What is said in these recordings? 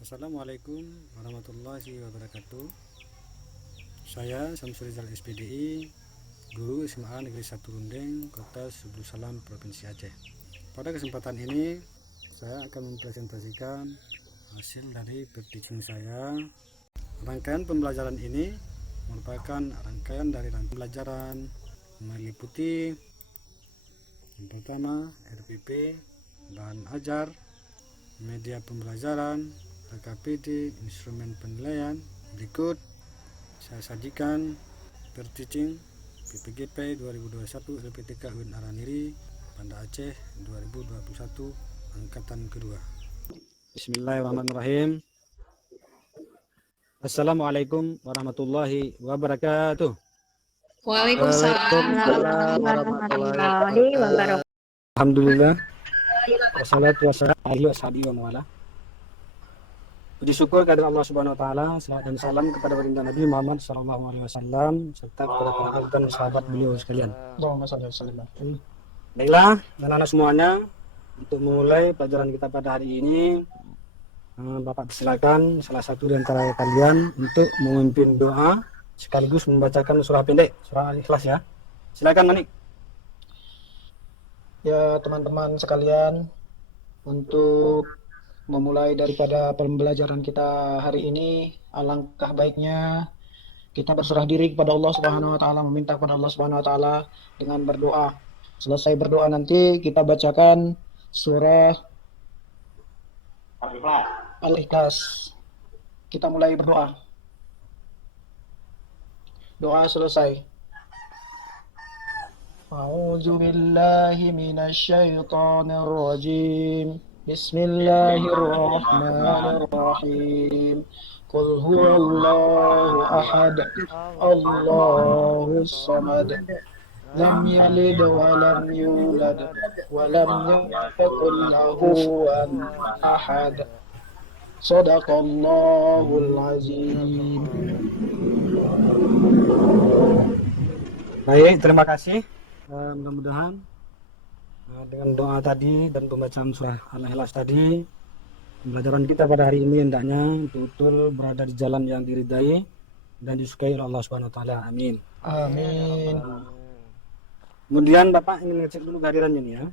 Assalamualaikum warahmatullahi wabarakatuh. Saya Samsul Rizal SPDI, Guru SMA Negeri 1 Rundeng, Kota Subul Salam, Provinsi Aceh. Pada kesempatan ini saya akan mempresentasikan hasil dari teaching saya. Rangkaian pembelajaran ini merupakan rangkaian dari pembelajaran meliputi yang pertama RPP, bahan ajar, media pembelajaran, KKPD, instrumen penilaian. Berikut saya sajikan teaching PPGP 2021 LPTK UIN Araniri Banda Aceh 2021 angkatan kedua. Bismillahirrahmanirrahim. Assalamualaikum warahmatullahi wabarakatuh. Waalaikumsalam warahmatullahi wabarakatuh. Alhamdulillah. Wassalatu wassalamu ala ashabihi wa mawala. Puji syukur kepada Allah Subhanahu wa taala, salawat dan salam kepada baginda Nabi Muhammad sallallahu alaihi wasallam serta kepada para ulama dan sahabat beliau sekalian. Baiklah, anak-anak semuanya, untuk memulai pelajaran kita pada hari ini, Bapak persilakan salah satu di antara kalian untuk memimpin doa sekaligus membacakan surah pendek, surah Al-Ikhlas ya. Silakan Manik. Ya teman-teman sekalian, untuk memulai daripada pembelajaran kita hari ini, alangkah baiknya kita berserah diri kepada Allah Subhanahu wa taala, meminta kepada Allah Subhanahu wa taala dengan berdoa. Selesai berdoa nanti kita bacakan surah Al-Ikhlas. Kita mulai berdoa. Doa selesai. A'udzu billahi minasy syaithanir rajim. Bismillahirrahmanirrahim. Qul huwallahu ahad. Allahus samad. Lam yalid wa lam yulad wa lam yakul lahu kufuwan ahad. Shadaqallahul azim. Baik, terima kasih. Mudah-mudahan dengan doa tadi dan pembacaan surah Al-Ikhlas tadi, pembelajaran kita pada hari ini hendaknya betul berada di jalan yang diridai dan disukai oleh Allah Subhanahu wa taala. Amin. Amin. Kemudian Bapak ingin ngecek dulu kehadirannya nih ya.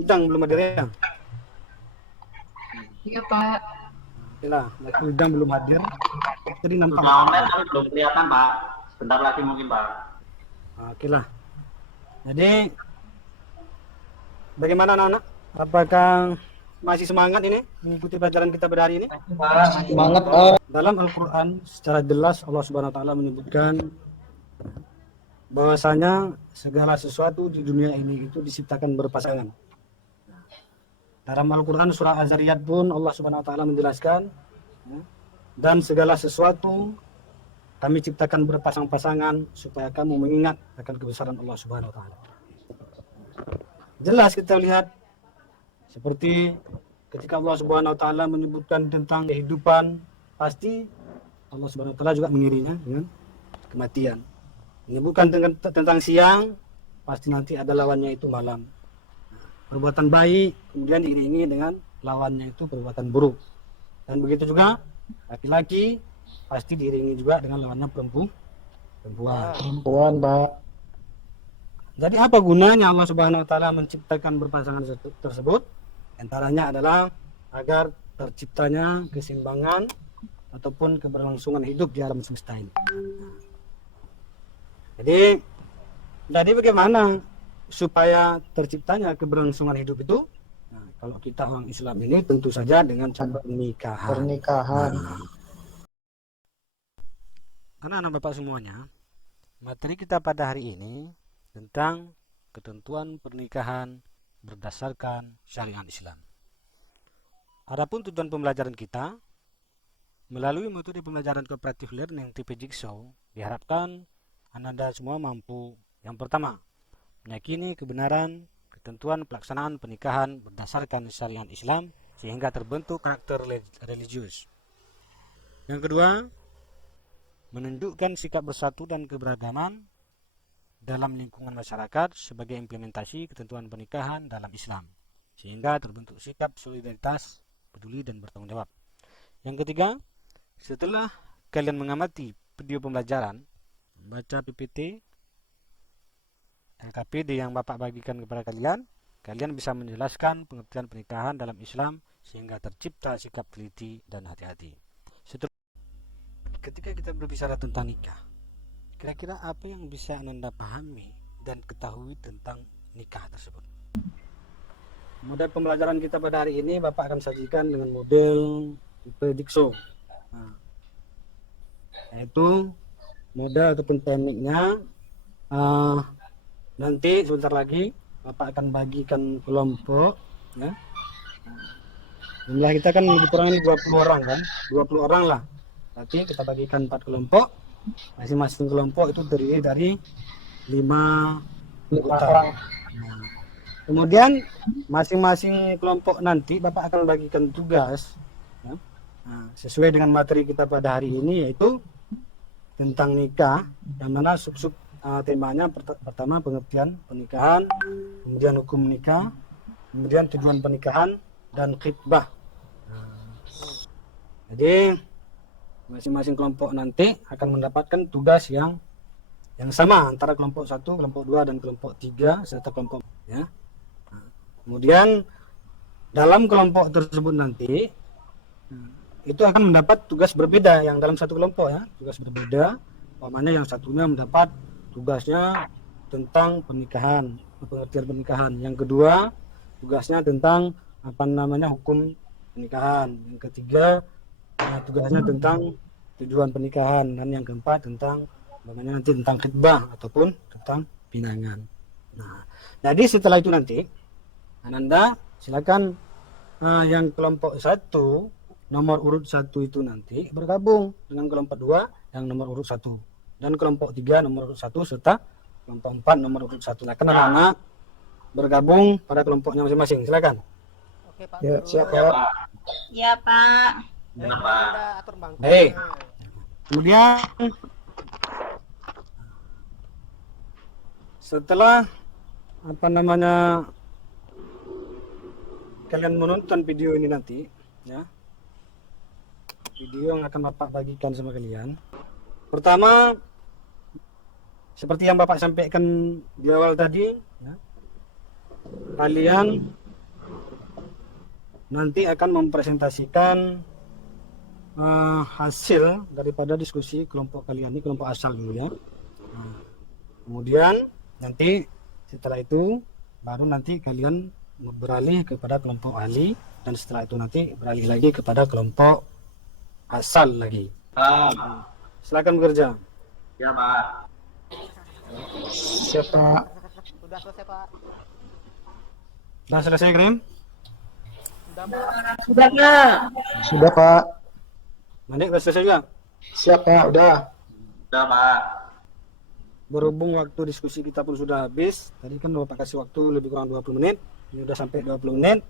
Ujang belum hadir ya? Iya Pak. Yalah, Ujang belum hadir. Jadi nampak. Tapi belum kelihatan Pak. Sebentar lagi mungkin Pak. Oke lah. Jadi bagaimana anak-anak? Apakah masih semangat ini mengikuti pelajaran kita pada hari ini? Semangat Pak. Dalam Al-Quran secara jelas Allah Subhanahu wa taala menyebutkan bahwasanya segala sesuatu di dunia ini itu diciptakan berpasangan. Dalam Al-Quran surah Az-Zariyat pun Allah Subhanahu wa taala menjelaskan, dan segala sesuatu kami ciptakan berpasang-pasangan supaya kamu mengingat akan kebesaran Allah Subhanahu wa taala. Jelas kita lihat seperti ketika Allah Subhanahu wa taala menyebutkan tentang kehidupan, pasti Allah Subhanahu wa taala juga mengiringinya dengan kematian. Menyebutkan tentang siang, pasti nanti ada lawannya itu malam. Perbuatan baik kemudian diiringi dengan lawannya itu perbuatan buruk. Dan begitu juga laki-laki pasti diiringi juga dengan lawannya perempuan. Perempuan Pak. Jadi apa gunanya Allah Subhanahu wa taala menciptakan berpasangan tersebut? Antaranya adalah agar terciptanya keseimbangan ataupun keberlangsungan hidup di alam semesta ini. Jadi bagaimana supaya terciptanya keberlangsungan hidup itu? Nah, kalau kita orang Islam ini tentu saja dengan cara pernikahan. Anak-anak Bapak semuanya, materi kita pada hari ini tentang ketentuan pernikahan berdasarkan syariat Islam. Adapun tujuan pembelajaran kita melalui metode pembelajaran cooperative learning tipe Jigsaw, diharapkan Anda semua mampu yang pertama, meyakini kebenaran ketentuan pelaksanaan pernikahan berdasarkan syariat Islam sehingga terbentuk karakter religius. Yang kedua, menunjukkan sikap bersatu dan keberagaman dalam lingkungan masyarakat sebagai implementasi ketentuan pernikahan dalam Islam. sehingga terbentuk sikap solidaritas, peduli, dan bertanggung jawab. Yang ketiga, setelah kalian mengamati video pembelajaran, baca PPT LKPD yang Bapak bagikan kepada kalian, kalian bisa menjelaskan pengertian pernikahan dalam Islam sehingga tercipta sikap teliti dan hati-hati. Ketika kita berbicara tentang nikah, kira-kira apa yang bisa Anda pahami dan ketahui tentang nikah tersebut? Model pembelajaran kita pada hari ini Bapak akan sajikan dengan model tipe Dikso. Yaitu model ataupun tekniknya nanti sebentar lagi Bapak akan bagikan kelompok ya. Jumlah kita kan lebih kurang ini 20 orang kan, 20 orang lah. Nanti kita bagikan 4 kelompok, masing-masing kelompok itu terdiri dari 5 orang. Nah, kemudian masing-masing kelompok nanti Bapak akan bagikan tugas ya. Nah, sesuai dengan materi kita pada hari ini, yaitu tentang nikah, yang mana sub-sub temanya pertama pengertian pernikahan, kemudian hukum nikah, kemudian tujuan pernikahan, dan khitbah. Jadi masing-masing kelompok nanti akan mendapatkan tugas yang sama antara kelompok 1, kelompok 2, dan kelompok 3 serta kelompok ya. Kemudian dalam kelompok tersebut nanti itu akan mendapat tugas berbeda yang dalam satu kelompok ya, tugas berbeda. Umpamanya yang satunya mendapat tugasnya tentang pernikahan, pengertian pernikahan. Yang kedua tugasnya tentang hukum pernikahan. Yang ketiga tugasnya tentang tujuan pernikahan, dan yang keempat tentang nanti tentang khitbah ataupun tentang pinangan. Nah, jadi setelah itu nanti Ananda silakan yang kelompok 1 nomor urut 1 itu nanti bergabung dengan kelompok 2 yang nomor urut 1, dan kelompok 3 nomor urut 1 serta kelompok 4 nomor urut 1. Nah, anak-anak bergabung pada kelompoknya masing-masing. Silakan. Oke, Pak. Ya, siap Pak. Ya, Pak. Baik. Kemudian setelah kalian menonton video ini nanti ya, video yang akan Bapak bagikan sama kalian, pertama seperti yang Bapak sampaikan di awal tadi ya, kalian nanti akan mempresentasikan hasil daripada diskusi kelompok kalian ini, kelompok asal dulu ya. Nah, kemudian nanti setelah itu baru nanti kalian beralih kepada kelompok ahli, dan setelah itu nanti beralih lagi kepada kelompok asal lagi. Silakan bekerja. Ya Pak. Siap Pak. Sudah selesai, Pak. Sudah selesai, Krim? Sudah, Pak. Sudah, Pak. Sudah Pak. Manik, sudah selesai juga? Siap Pak, udah. Sudah Pak. Berhubung waktu diskusi kita pun sudah habis, tadi kan Bapak kasih waktu lebih kurang 20 menit, ini udah sampai 20 menit.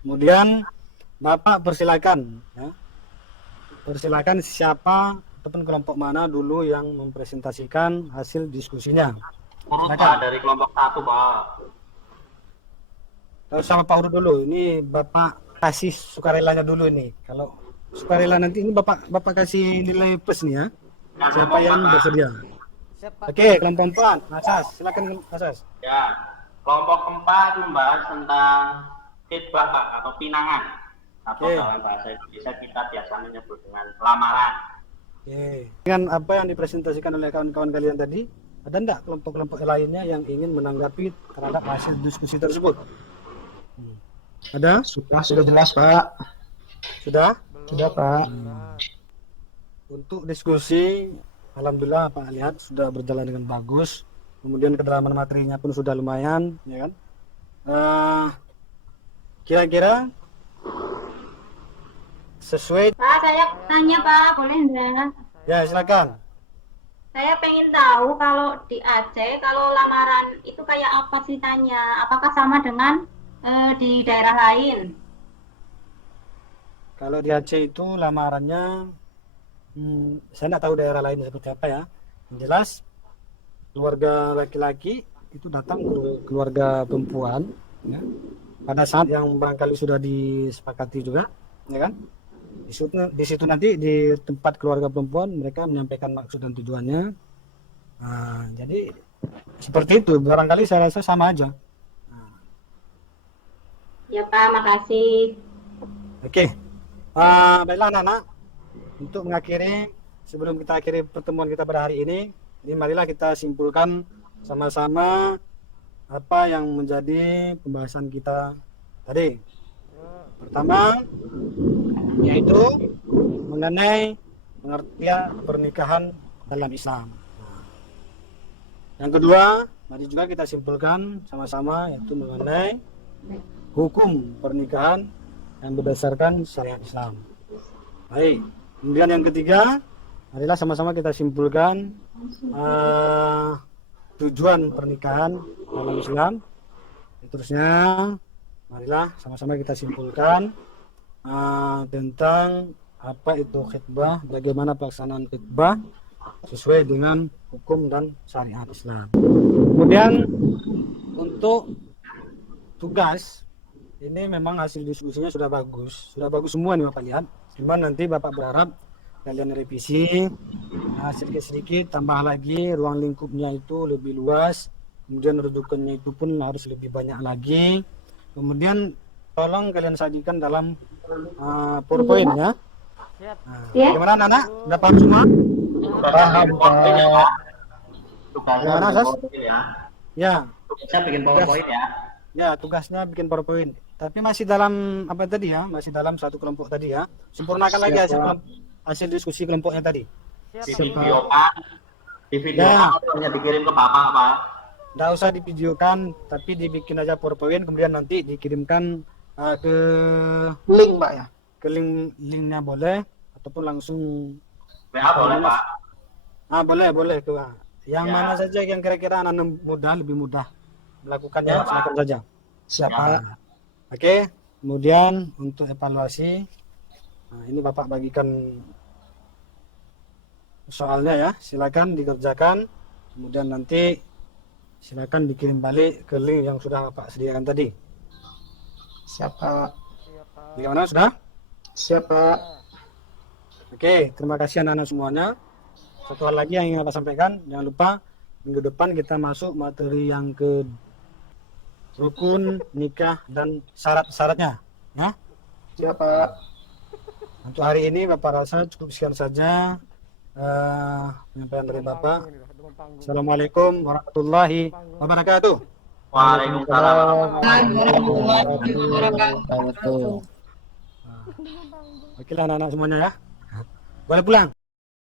Kemudian Bapak persilakan ya. Persilakan siapa ataupun kelompok mana dulu yang mempresentasikan hasil diskusinya. Urut Silakan. Pak dari kelompok 1 Pak. Kalau sama Pak urut dulu, ini Bapak kasih sukarelanya dulu ini. Kalau sukarela nanti ini Bapak kasih nilai plus nih ya. Siapa yang bersedia? Siap, Pak. Oke, kelompok 4, Asas, silakan Asas. Ya. Kelompok 4 membahas tentang khitbah Pak atau pinangan. Atau Oke. dalam bahasa Indonesia kita biasa menyebut dengan lamaran. Oke. Dengan apa yang dipresentasikan oleh kawan-kawan kalian tadi, ada enggak kelompok-kelompok lainnya yang ingin menanggapi terhadap hasil diskusi tersebut? Ada? Sudah jelas Pak. Sudah? Sudah Pak. Untuk diskusi, alhamdulillah Pak lihat sudah berjalan dengan bagus. Kemudian kedalaman materinya pun sudah lumayan, ya kan? Kira-kira sesuai? Pak, saya tanya, Pak. Boleh enggak? Ya, silakan. Saya pengen tahu kalau di Aceh, kalau lamaran itu kayak apa ceritanya? Apakah sama dengan di daerah lain? Kalau di Aceh itu lamarannya, saya tidak tahu daerah lain seperti apa ya. Yang jelas, keluarga laki-laki itu datang ke keluarga perempuan, ya. pada saat yang barangkali sudah disepakati juga, ya kan? Di situ nanti di tempat keluarga perempuan mereka menyampaikan maksud dan tujuannya. Jadi seperti itu, barangkali saya rasa sama aja. Ya Pak, makasih. Oke, baiklah anak-anak, untuk mengakhiri, sebelum kita akhiri pertemuan kita pada hari ini marilah kita simpulkan sama-sama apa yang menjadi pembahasan kita tadi. Pertama, yaitu mengenai pengertian pernikahan dalam Islam. Yang kedua, mari juga kita simpulkan sama-sama, yaitu mengenai hukum pernikahan yang berdasarkan syariat Islam. Baik, kemudian yang ketiga, marilah sama-sama kita simpulkan tujuan pernikahan dalam Islam. Terusnya, marilah sama-sama kita simpulkan tentang apa itu khitbah, bagaimana pelaksanaan khitbah sesuai dengan hukum dan syariat Islam. Kemudian untuk tugas, ini memang hasil diskusinya sudah bagus semua nih Bapak lihat. Cuman nanti Bapak berharap kalian revisi sedikit-sedikit, tambah lagi ruang lingkupnya itu lebih luas, kemudian rujukannya itu pun harus lebih banyak lagi. Kemudian tolong kalian sajikan dalam PowerPoint ya. Siap. Ya. Gimana anak-anak? Udah paham semua? Paham, PowerPoint ya, Pak. Gimana, Tugasnya Sas? PowerPoint ya. Ya, Tugasnya bikin PowerPoint ya. ya tugasnya bikin PowerPoint. Tapi masih dalam apa tadi ya? Masih dalam satu kelompok tadi ya. Sempurnakan lagi hasil diskusi kelompoknya tadi. Siap. Di Pak. videokan. Di videokan hanya dikirim ke Bapak, Pak. Nggak usah divideokan, tapi dibikin aja PowerPoint, kemudian nanti dikirimkan ke link Mbak ya. linknya boleh, ataupun langsung WA boleh, Pak. boleh ke yang Ya. mana saja yang kira-kira anak lebih mudah melakukannya, Ya, Pak. silakan saja. Siapa? Oke, kemudian untuk evaluasi, ini Bapak bagikan soalnya ya, silakan dikerjakan, kemudian nanti silakan dikirim balik ke link yang sudah Bapak sediakan tadi. Siapa? Siap, Pak. Bagaimana sudah? Siapa? Oke, terima kasih anak-anak semuanya. Satu hal lagi yang ingin Bapak sampaikan, jangan lupa minggu depan kita masuk materi yang ke rukun nikah dan syarat-syaratnya. Ya. Siapa? Untuk hari ini Bapak rasa cukup sekian saja penyampaian dari Bapak. Assalamualaikum warahmatullahi wabarakatuh. Waalaikumsalam. Oke lah anak-anak semuanya ya. Boleh pulang.